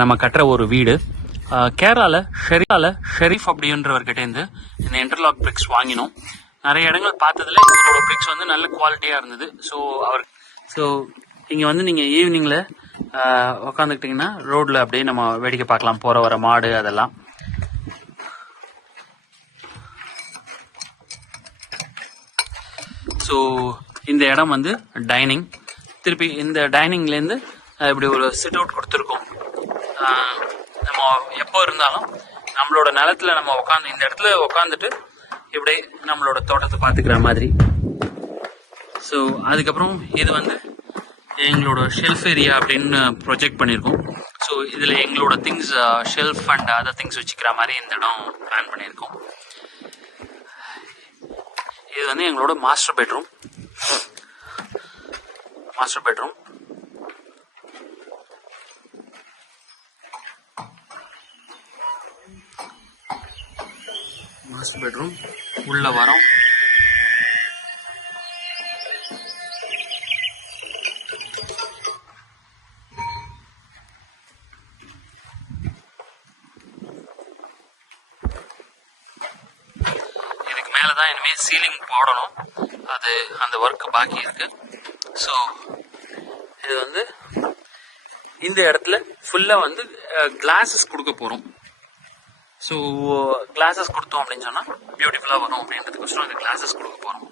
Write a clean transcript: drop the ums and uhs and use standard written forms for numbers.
நம்ம கட்டுற ஒரு வீடு. கேரளாவில் ஷெரீஃப் அப்படின்றவர்கிட்டேருந்து இந்த இன்டர்லாக் பிரிக்ஸ் வாங்கினோம். நிறைய இடங்கள் பார்த்ததுல இவரோட பிரிக்ஸ் வந்து நல்ல குவாலிட்டியாக இருந்தது. ஸோ இங்கே வந்து நீங்கள் ஈவினிங்கில் உக்காந்துக்கிட்டிங்கன்னா ரோட்டில் அப்படியே நம்ம வேடிக்கை பார்க்கலாம், போகிற வர மாடு அதெல்லாம். ஸோ இந்த இடம் வந்து டைனிங். திருப்பி இந்த டைனிங்லேருந்து இப்படி ஒரு சிட் அவுட் கொடுத்துருக்கோம். நம்ம எப்போ இருந்தாலும் நம்மளோட நிலத்துல நம்ம உட்காந்து இந்த இடத்துல உட்காந்துட்டு இப்படி நம்மளோட தோட்டத்தை பார்த்துக்கிற மாதிரி. ஸோ அதுக்கப்புறம் இது வந்து எங்களோட ஷெல்ஃப் ஏரியா அப்படின்னு ப்ரொஜெக்ட் பண்ணியிருக்கோம். ஸோ இதில் எங்களோட things, shelf and other things வச்சுக்கிற மாதிரி இந்த இடம் பிளான் பண்ணியிருக்கோம். இது வந்து எங்களோட மாஸ்டர் பெட்ரூம். உள்ள வரோம். இதுக்கு மேலதான் இனிமே சீலிங் போடணும். அது அந்த ஒர்க் பாக்கி இருக்கு. ஸோ இது வந்து இந்த இடத்துல ஃபுல்லா வந்து கிளாஸஸ் கொடுக்க போறோம். ஸோ கிளாஸஸ் கொடுத்தோம் அப்படின்னு சொன்னா பியூட்டிஃபுல்லா வரும் அப்படின்றதுக்கோசரம் இந்த கிளாஸஸ் கொடுக்க போறோம்.